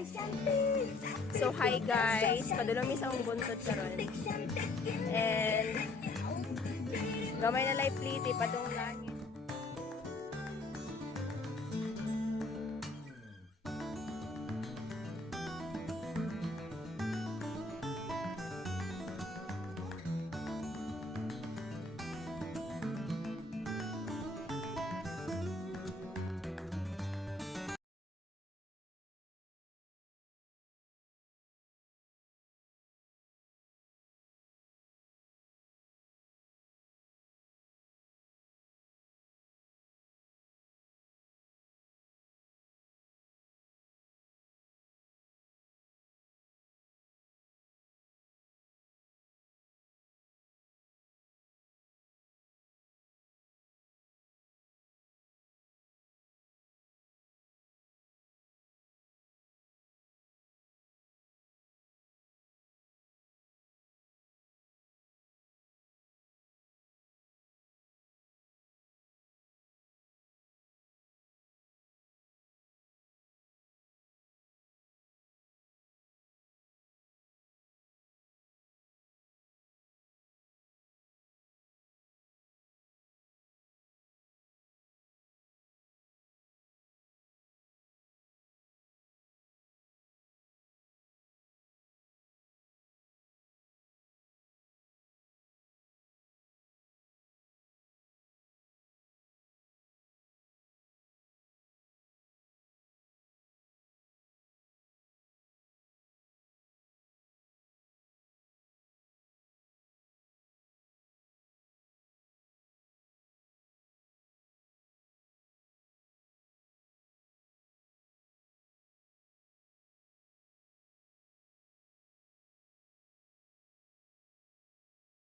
So hi guys, padulong mi sa akong buntod karon. And gamay na lay pliti padung langit.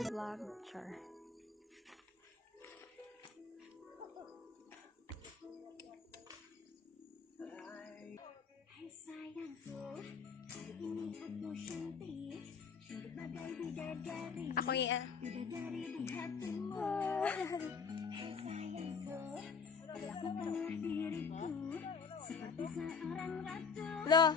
Vlog char. Ako iya. Loh.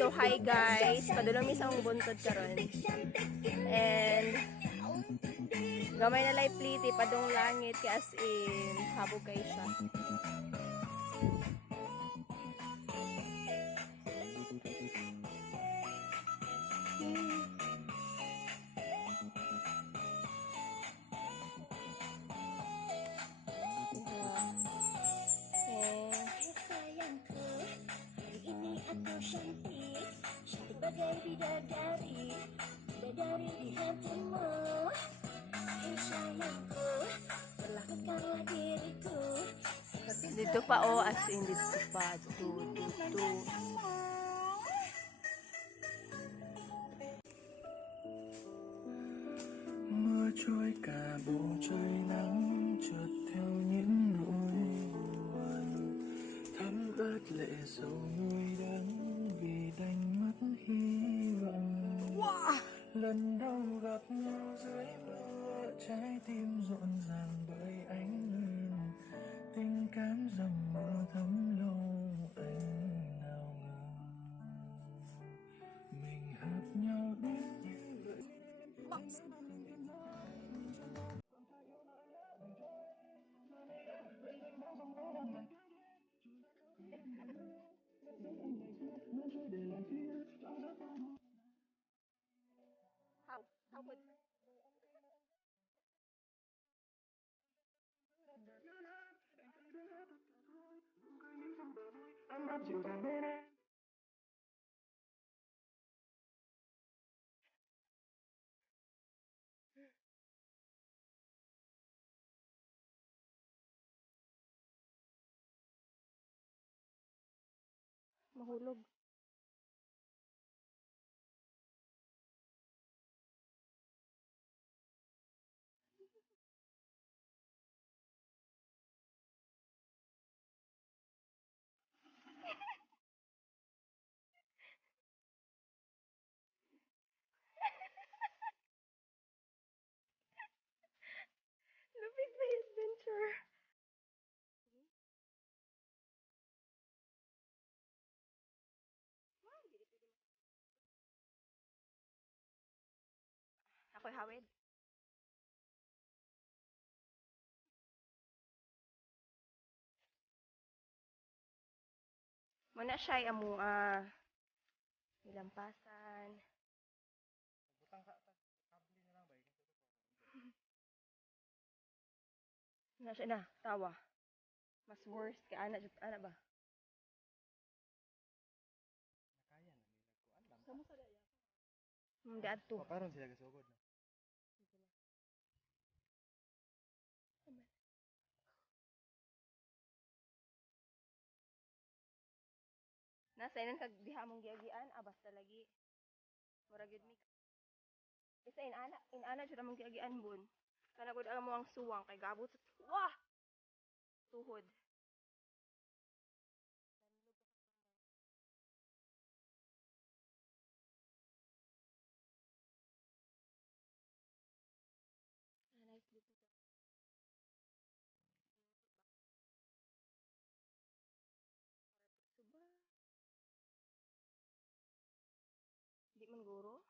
So hi guys, padulong mi sa akong buntod karon. And gamay na lay pliti padung langit kay as in habog kay siya. Sebagai bidadari, bidadari di hatimu. Hai sayangku, perlakukanlah diriku seperti dito pa oh, as in dito pa, tutu. Mưa trôi cả bầu trời nắng trượt theo những nỗi buồn, thấm ướt lệ sầu nuôi đắng vì đánh mất hy vọng. Lần đầu gặp nhau dưới mưa, trái tim rộn ràng bởi ánh nhìn, tình cảm dầm mưa thấm lâu anh nào ngờ mình hợp nhau đến như vậy. How would mahulog? ko'y hawid. Muna siya amo nilampasan. Na siya na, tawa. Mas worse kay ana jud ana ba? Di adto. Karon sila gasugod na. Nasa inan kag diha mong giagian, basta lagi. Murag yun mi. Isa inana jud among giagian bun. Kana gud ang ang suwang kay gabot sa wah! Tuhod. Nice dito. Suba. Di man guro.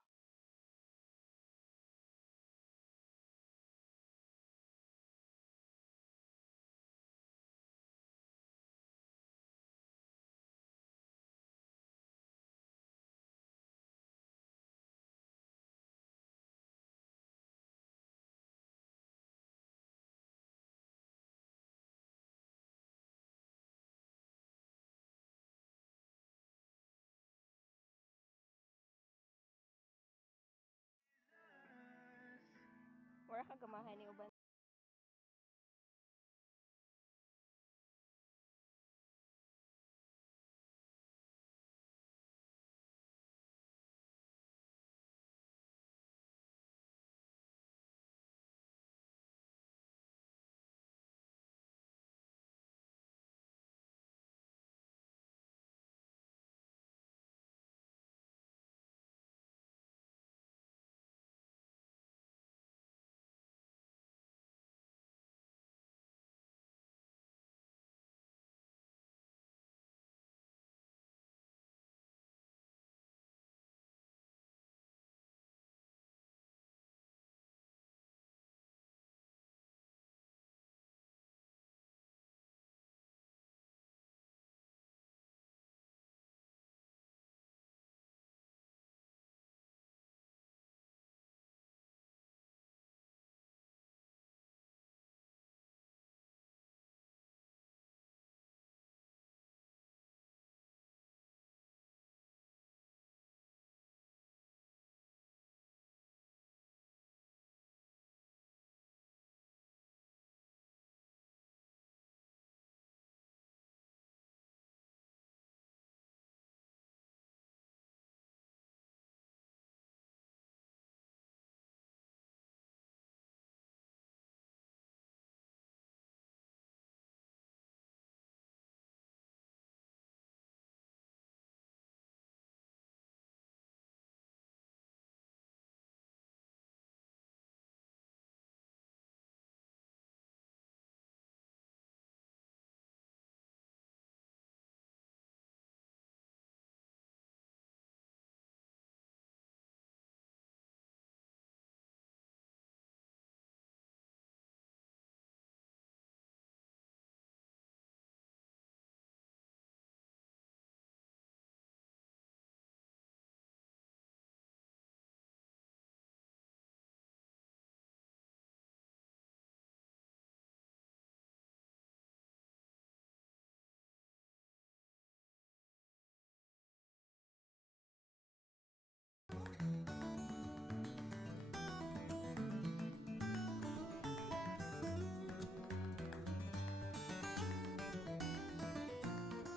Wala ka gamahay ni uban.